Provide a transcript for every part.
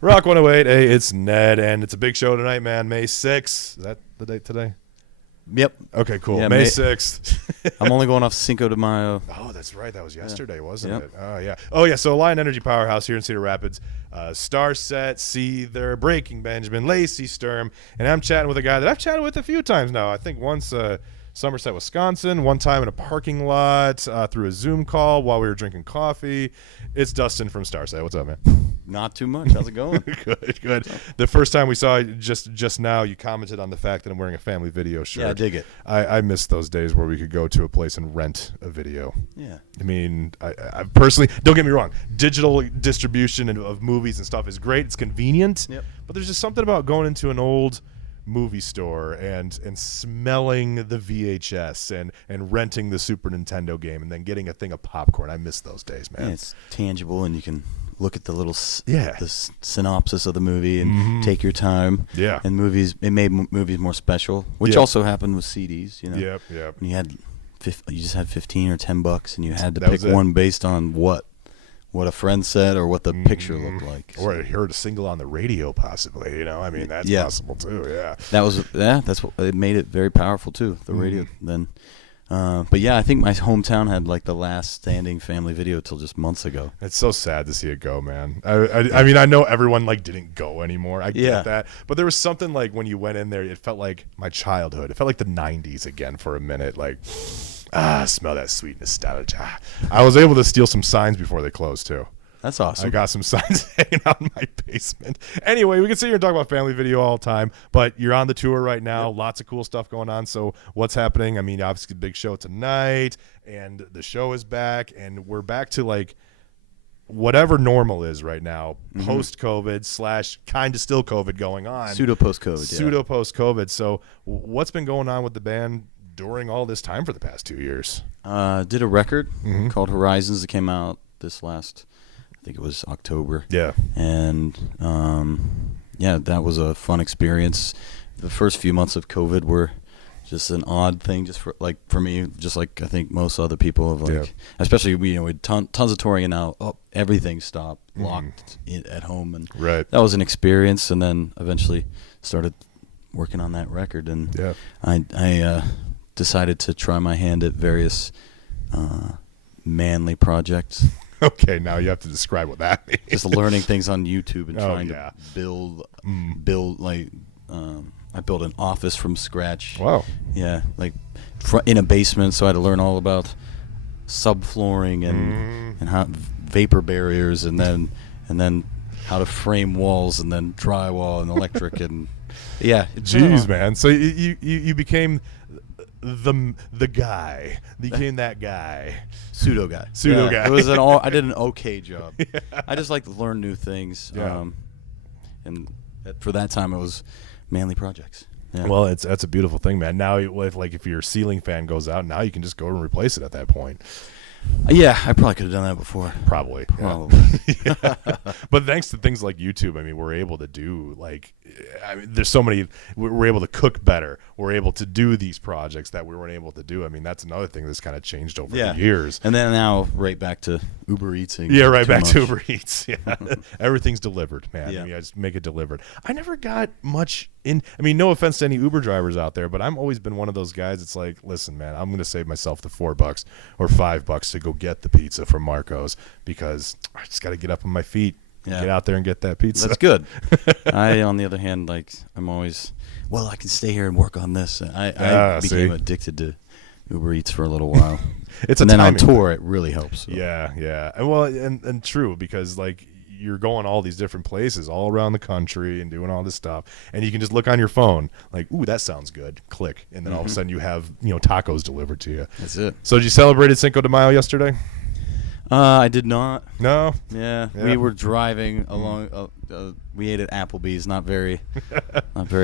Rock 108. Hey, it's Ned, and it's a big show tonight, man. May 6th. Is that the date today? Yep. Okay, cool. Yeah, May 6th. I'm only going off Cinco de Mayo. Oh, that's right. That was yesterday, wasn't Yep. it? Oh, yeah. Oh, yeah. So Lion Energy Powerhouse here in Cedar Rapids. Starset, Seether, Breaking Benjamin, Lacey Sturm. And I'm chatting with a guy that I've chatted with a few times now. I think once Somerset, Wisconsin, one time in a parking lot through a Zoom call while we were drinking coffee. It's Dustin from Starset. What's up, man? Not too much. How's it going? Good. The first time we saw you just now, you commented on the fact that I'm wearing a family video shirt. Yeah, I dig it. I miss those days where we could go to a place and rent a video. Yeah. I mean, I personally, don't get me wrong, digital distribution of movies and stuff is great. It's convenient. Yep. But there's just something about going into an old movie store and smelling the VHS and renting the Super Nintendo game and then getting a thing of popcorn. I miss those days, man. Yeah, it's tangible, and you can look at the little the synopsis of the movie and take your time. Yeah. And it made movies more special, which Yep. also happened with CDs. You know. Yep. When you just had 15 or $10, and you had to That pick was it. one based on what a friend said or what the picture looked like. Or I heard a single on the radio, possibly. You know, I mean, that's possible too. Yeah. That's what it made it very powerful too. The radio then. But yeah, I think my hometown had like the last standing family video till just months ago. It's so sad to see it go, man. I mean, I know everyone like didn't go anymore. I get that, but there was something like when you went in there, it felt like my childhood. It felt like the '90s again for a minute. Like, smell that sweet nostalgia. I was able to steal some signs before they closed too. That's awesome. I got some signs hanging out in my basement. Anyway, we can sit here and talk about family video all the time, but you're on the tour right now. Yep. Lots of cool stuff going on. So what's happening? I mean, obviously big show tonight, and the show is back, and we're back to like whatever normal is right now, post-COVID / kind of still COVID going on. Pseudo post-COVID. Pseudo post-COVID. So what's been going on with the band during all this time for the past 2 years? Did a record called Horizons that came out this last, I think it was October. Yeah. And that was a fun experience. The first few months of COVID were just an odd thing, just for me, just like I think most other people have especially we had tons of touring, and now everything stopped, locked at home, and that was an experience. And then eventually started working on that record, and I decided to try my hand at various manly projects. Okay, now you have to describe what that means. Just learning things on YouTube and trying to build like I built an office from scratch. Wow. Yeah, like in a basement, so I had to learn all about subflooring and how vapor barriers, and then how to frame walls, and then drywall and electric, and Jeez, man. So you became the guy. Became that guy. Pseudo guy. Guy. It was I did an okay job. I just like to learn new things. Yeah. And for that time it was manly projects. Yeah. Well, that's a beautiful thing, man. Now, if your ceiling fan goes out, now you can just go and replace it at that point. Yeah, I probably could have done that before. Probably. Yeah. But thanks to things like YouTube, I mean, we're able to do there's so many. We're able to cook better. We're able to do these projects that we weren't able to do. I mean, that's another thing that's kind of changed over the years. And then now right back to Uber Eats. Yeah, right back to Uber Eats. Yeah, everything's delivered, man. Yeah. I mean, I just make it delivered. I never got much in. I mean, no offense to any Uber drivers out there, but I've always been one of those guys. It's like, listen, man, I'm going to save myself the $4 or $5 to go get the pizza from Marco's because I just got to get up on my feet, get out there and get that pizza. That's good. I, on the other hand, I'm always, I can stay here and work on this. I became addicted to Uber Eats for a little while. And then on tour, it really helps. So. Yeah. And true, because you're going all these different places all around the country and doing all this stuff, and you can just look on your phone ooh, that sounds good, click, and then all of a sudden you have tacos delivered to you. That's it. So did you celebrate Cinco de Mayo yesterday? I did not. No. Yeah. We were driving along. We ate at Applebee's. Not very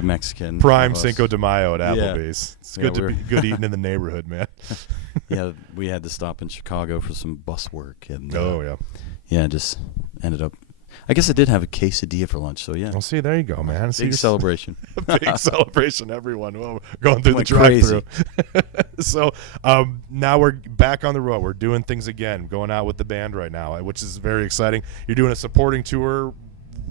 Mexican. Prime Cinco de Mayo at Applebee's. It's good eating in the neighborhood, man. Yeah, we had to stop in Chicago for some bus work, and just ended up. I guess I did have a quesadilla for lunch, so yeah. Well, see, there you go, man. Big celebration. Big celebration, everyone. Well, going through the drive-thru. So now we're back on the road. We're doing things again, going out with the band right now, which is very exciting. You're doing a supporting tour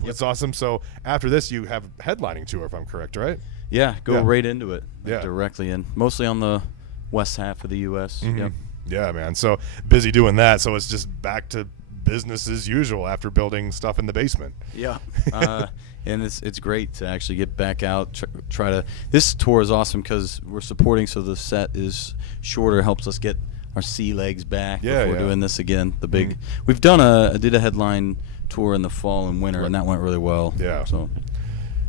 It's awesome. So after this, you have a headlining tour, if I'm correct, right? Yeah, go right into it. Yeah. Directly in. Mostly on the west half of the U.S. Yep. Yeah, man. So busy doing that. So it's just back to business as usual after building stuff in the basement. Yeah. And it's great to actually get back out. Try to. This tour is awesome because we're supporting, so the set is shorter. Helps us get our sea legs back before doing this again. The big. We've done I did a headline tour in the fall and winter, and that went really well. Yeah. So.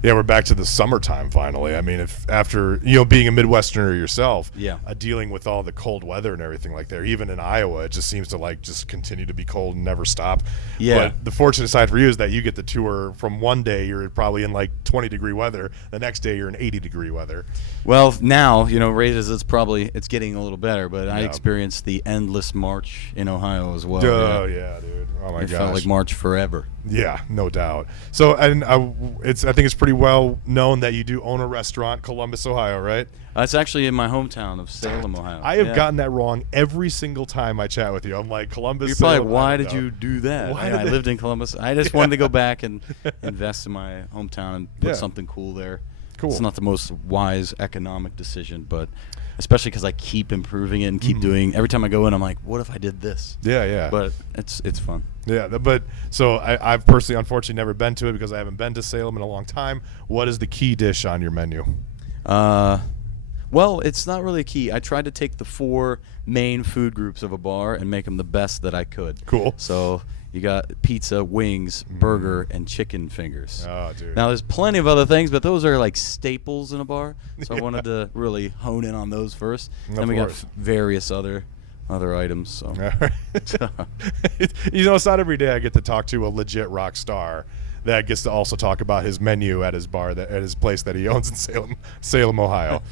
Yeah, we're back to the summertime finally. I mean, if after being a Midwesterner yourself, dealing with all the cold weather and everything like that, even in Iowa, it just seems to just continue to be cold and never stop. Yeah. But the fortunate side for you is that you get the tour from one day you're probably in 20-degree weather, the next day you're in 80-degree weather. Well, now right as it's getting a little better, but I experienced the endless March in Ohio as well. Oh yeah, dude. Oh my gosh. It felt like March forever. Yeah, no doubt. So, and I think it's pretty well known that you do own a restaurant, Columbus, Ohio, right? It's actually in my hometown of Salem, Ohio. I have gotten that wrong every single time I chat with you. I'm like, Columbus, You're Salem, probably, why did you do that? I lived in Columbus. I just wanted to go back and invest in my hometown and put something cool there. Cool. It's not the most wise economic decision, but especially because I keep improving it and keep doing. Every time I go in, I'm like, what if I did this? Yeah. But it's fun. Yeah, but so I've personally, unfortunately, never been to it because I haven't been to Salem in a long time. What is the key dish on your menu? Well, it's not really a key. I tried to take the 4 main food groups of a bar and make them the best that I could. Cool. So you got pizza, wings, burger, and chicken fingers. Oh, dude. Now, there's plenty of other things, but those are like staples in a bar. So I wanted to really hone in on those first. Then we got various other items. So. It's not every day I get to talk to a legit rock star that gets to also talk about his menu at his bar, at his place that he owns in Salem, Ohio.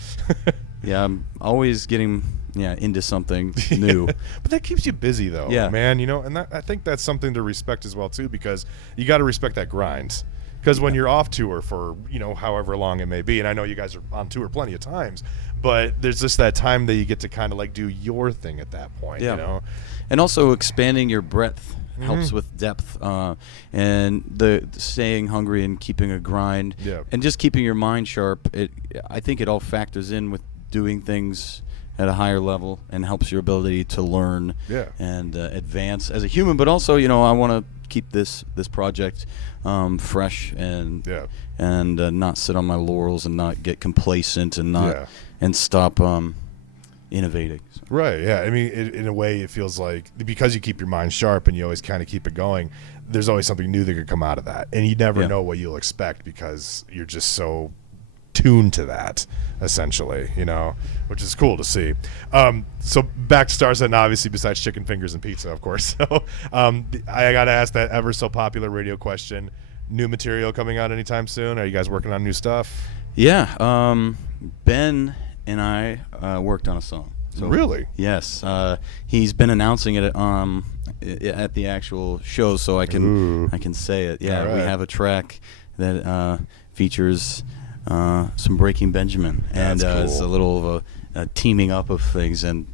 Yeah, I'm always getting into something new. But that keeps you busy, though, man. And I think that's something to respect as well, too, because you got to respect that grind. Because when you're off tour for, however long it may be, and I know you guys are on tour plenty of times, but there's just that time that you get to kind of do your thing at that point, And also expanding your breadth helps with depth, and the staying hungry and keeping a grind, and just keeping your mind sharp. I think it all factors in with doing things at a higher level and helps your ability to learn and advance as a human. But also, I want to keep this project fresh and not sit on my laurels and not get complacent and not and stop innovating. Right, yeah. I mean, in a way, it feels like because you keep your mind sharp and you always kind of keep it going, there's always something new that could come out of that. And you never know what you'll expect because you're just so tuned to that, essentially, which is cool to see. So back to Starset, and obviously besides chicken fingers and pizza, of course. So I got to ask that ever so popular radio question. New material coming out anytime soon? Are you guys working on new stuff? Yeah. Ben and I worked on a song. So, really? Yes. He's been announcing it at the actual show, so I can say it. Yeah, we have a track that features some Breaking Benjamin, and cool. It's a little of a teaming up of things, and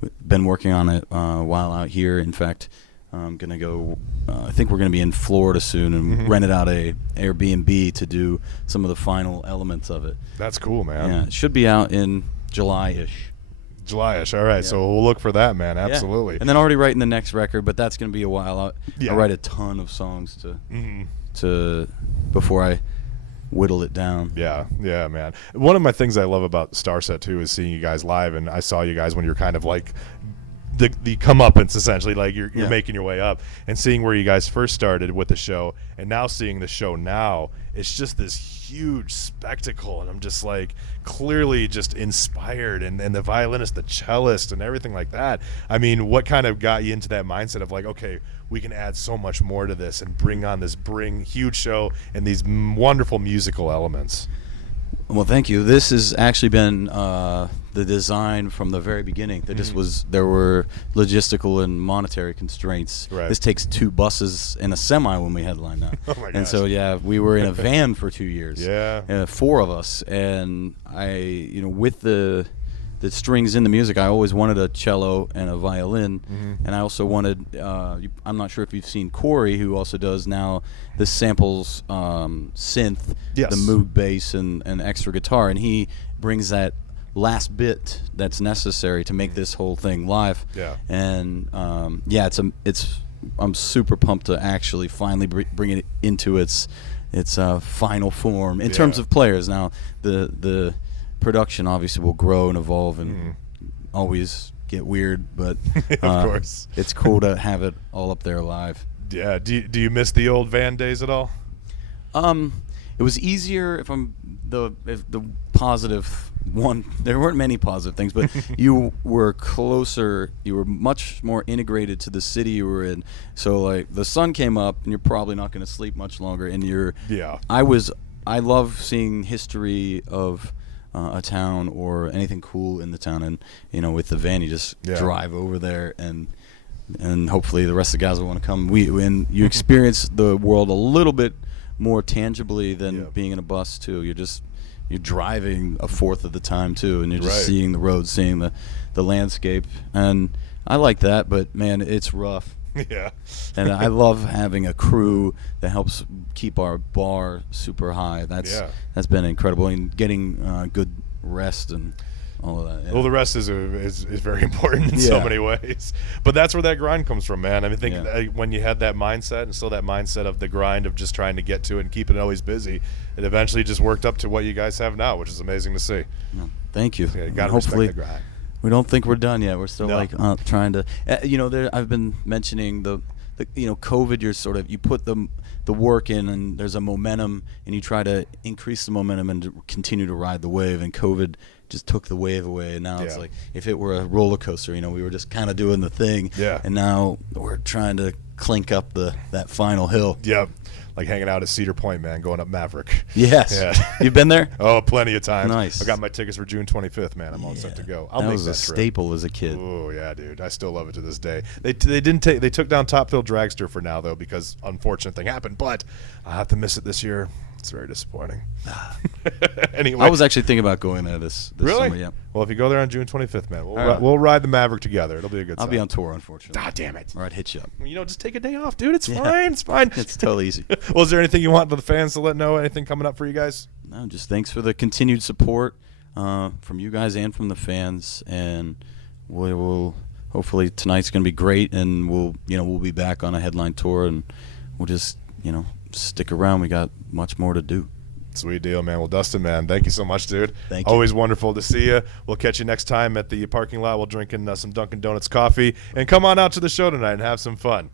we've been working on it while out here. In fact, I'm gonna go. I think we're gonna be in Florida soon and rent it out a Airbnb to do some of the final elements of it. That's cool, man. Yeah, it should be out in July-ish. July-ish. All right, so we'll look for that, man. Absolutely. And then already writing the next record, but that's going to be a while. I write a ton of songs to before I whittle it down. Yeah, man. One of my things I love about Starset too is seeing you guys live, and I saw you guys when you're kind of like the comeuppance, essentially, like you're making your way up, and seeing where you guys first started with the show, and now seeing the show now, it's just this huge spectacle, and I'm just like clearly just inspired, and the violinist, the cellist, and everything like that. I mean, what kind of got you into that mindset of like, okay, we can add so much more to this and bring huge show and these wonderful musical elements? Well, thank you. This has actually been the design from the very beginning. There were logistical and monetary constraints. Right. This takes 2 buses and a semi when we headline now. Oh my gosh. And so we were in a van for 2 years. 4 of us, and I, with the the strings in the music. I always wanted a cello and a violin, and I also wanted. I'm not sure if you've seen Corey, who also does now. This samples synth, Yes. the Moog bass, and extra guitar, and he brings that last bit that's necessary to make this whole thing live. Yeah. And yeah, it's I'm super pumped to actually finally bring it into its final form in terms of players. Now the production obviously will grow and evolve and always get weird, but Of course. it's cool to have it all up there live. Yeah. Do you miss the old van days at all? It was easier if the positive one. There weren't many positive things, but you were closer. You were much more integrated to the city you were in. So like the sun came up, and you're probably not going to sleep much longer. And I love seeing history of a town or anything cool in the town, and with the van, you just drive over there and hopefully the rest of the guys will want to come. And you experience the world a little bit more tangibly than being in a bus too. You're driving a fourth of the time too, and you're just seeing the road, seeing the landscape, and I like that. But man, it's rough. Yeah. And I love having a crew that helps keep our bar super high. That's been incredible, and getting good rest and all of that. Yeah. Well, the rest is very important in so many ways. But that's where that grind comes from, man. I mean, think when you had that mindset and still that mindset of the grind of just trying to get to it and keeping it always busy, it eventually just worked up to what you guys have now, which is amazing to see. No, thank you. Yeah, you got to respect the grind. We don't think we're done yet. We're still trying to. I've been mentioning the COVID. You put the work in, and there's a momentum, and you try to increase the momentum and to continue to ride the wave. And COVID just took the wave away, and now it's like if it were a roller coaster, we were just kind of doing the thing, and now we're trying to clink up that final hill. Yep. Like hanging out at Cedar Point, man, going up Maverick. Yes. Yeah. You've been there? Oh, plenty of times. Nice. I got my tickets for June 25th, man. I'm all set to go. I'll that make was that a trip. staple as a kid. Oh yeah, dude. I still love it to this day. They took down Topfield Dragster for now though because unfortunate thing happened, but I have to miss it this year. It's very disappointing. Anyway, I was actually thinking about going there this really? summer. Yeah. Well, if you go there on June 25th, man, we'll ride the Maverick together. It'll be a good time. I'll be on tour, unfortunately. Ah, damn it. Or I'd hit you up. Just take a day off, dude. It's fine. It's fine. It's totally easy. Well, is there anything you want the fans to let know? Anything coming up for you guys? No, just thanks for the continued support from you guys and from the fans, and we will hopefully tonight's going to be great, and we'll be back on a headline tour, and we'll just stick around. We got much more to do. Sweet deal, man. Well, Dustin, man, thank you so much, dude. Thank you. Always wonderful to see you. We'll catch you next time at the parking lot. We'll drinking some Dunkin' Donuts coffee, and come on out to the show tonight and have some fun.